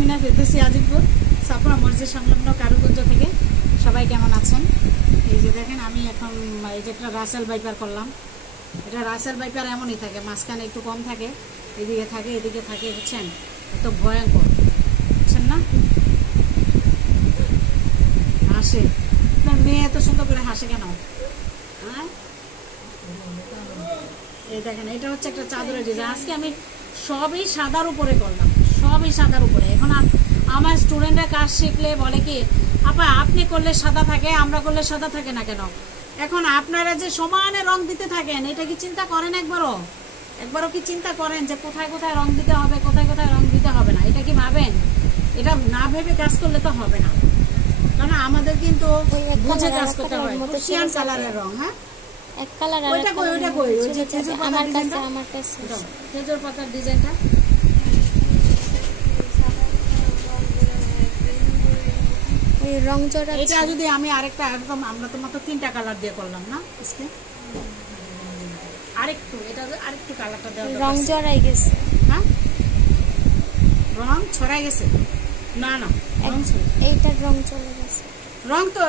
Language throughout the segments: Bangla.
মিনা ফেরদৌসী আজিমপুর সাপুরা মসজিদ সংলগ্ন কারুগঞ্জ থেকে। সবাই কেমন আছেন? এই যে দেখেন আমি এখন এই যে একটা রাসেল বাইপার করলাম। এটা রাসেল বাইপার এমনই থাকে, মাঝখানে একটু কম থাকে, এদিকে থাকে এদিকে থাকে, বুঝছেন? এত ভয়ঙ্কর, বুঝছেন না? হাসে, আপনার মেয়ে এত সুন্দর করে হাসে কেন? হ্যাঁ, এই দেখেন এটা হচ্ছে একটা চাদরের ডিজাইন। আজকে আমি সবই সাদার উপরে করলাম, সবই সাদার উপরে। এখন আমার স্টুডেন্টরা কাজ শিখলে বলে কি, আপা আপনি করলে সাদা থাকে, আমরা করলে সাদা থাকে না কেন? এখন আপনারা যে সমানে রং দিতে থাকেন, এটা কি চিন্তা করেন একবারও কি চিন্তা করেন যে কোথায় কোথায় রং দিতে হবে, কোথায় কোথায় রং দিতে হবে না? এটা কি ভাবেন? এটা না ভেবে কাজ করলে তো হবে না, কারণ আমাদের কিন্তু বুঝে কাজ করতে হয়। ক্রিশ্চিয়ান কালারের রং, হ্যাঁ এক কালার, ওইটা কই ওই যে আমার কাছে খেজুর পাতার ডিজাইনটা। ওই রং জড়া, এটা যদি আমি আরেকটা একদম, আমরা তো মাত্র 3টা কালার দিয়ে করলাম না আজকে, আরেকটু এটা আরেকটু কালারটা দেওয়া রং জড়াই গেছে। হ্যাঁ, রং ছড়াই গেছে। না না, এইটার রং চলে গেছে। রং তো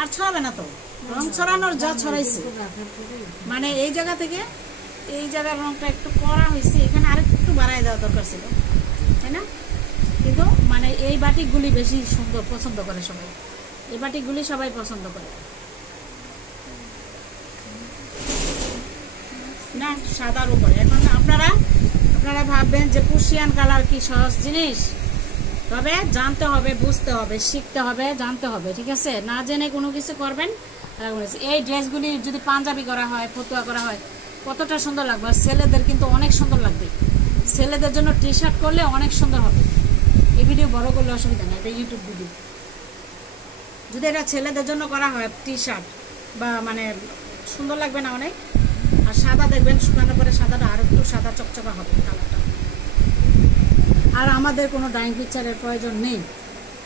আর ছড়াবে না, তো রং ছড়ানোর যা ছড়াইছে, মানে এই জায়গা থেকে এই জায়গার রংটা একটু করা হয়েছে, এখানে আরেকটু বাড়াই দেওয়া দরকার ছিল, তাই না? কিন্তু মানে এই বাটিকগুলি বেশি সুন্দর পছন্দ করে সবাই, এই বাটিকগুলি সবাই পছন্দ করে না সাদার উপরে। এখন আপনারা ভাববেন যে ক্রিশ্চিয়ান কালার কি সহজ জিনিস? তবে জানতে হবে, বুঝতে হবে, শিখতে হবে, জানতে হবে, ঠিক আছে? না জেনে কোনো কিছু করবেন। এই ড্রেসগুলি যদি পাঞ্জাবি করা হয়, ফতুয়া করা হয়, কতটা সুন্দর লাগবে। ছেলেদের কিন্তু অনেক সুন্দর লাগবে, ছেলেদের জন্য টি শার্ট করলে অনেক সুন্দর হবে। এই ভিডিও বড় করলে অসুবিধা নেই, এটা ইউটিউব ভিডিও। যদি এটা ছেলেদের জন্য করা হয় টি শার্ট, বা মানে সুন্দর লাগবে না অনেক। আর সাদা দেখবেন, শুকানোর পরে সাদাটা আর একটু সাদা চকচকা হবে কালারটা। আর আমাদের কোনো ড্রয়িং পিকচারের প্রয়োজন নেই,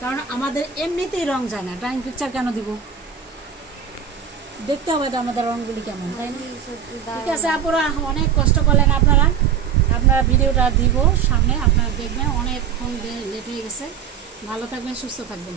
কারণ আমাদের এমনিতেই রং যায় না। ড্রয়িং পিকচার কেন দিব? দেখতে হবে তো আমাদের রংগুলি কেমন, তাই না? ঠিক আছে আপুরা, অনেক কষ্ট করলেন আপনারা ভিডিওটা দিব সামনে, আপনারা দেখবেন। অনেকক্ষণ লেট হয়ে গেছে। ভালো থাকবেন, সুস্থ থাকবেন।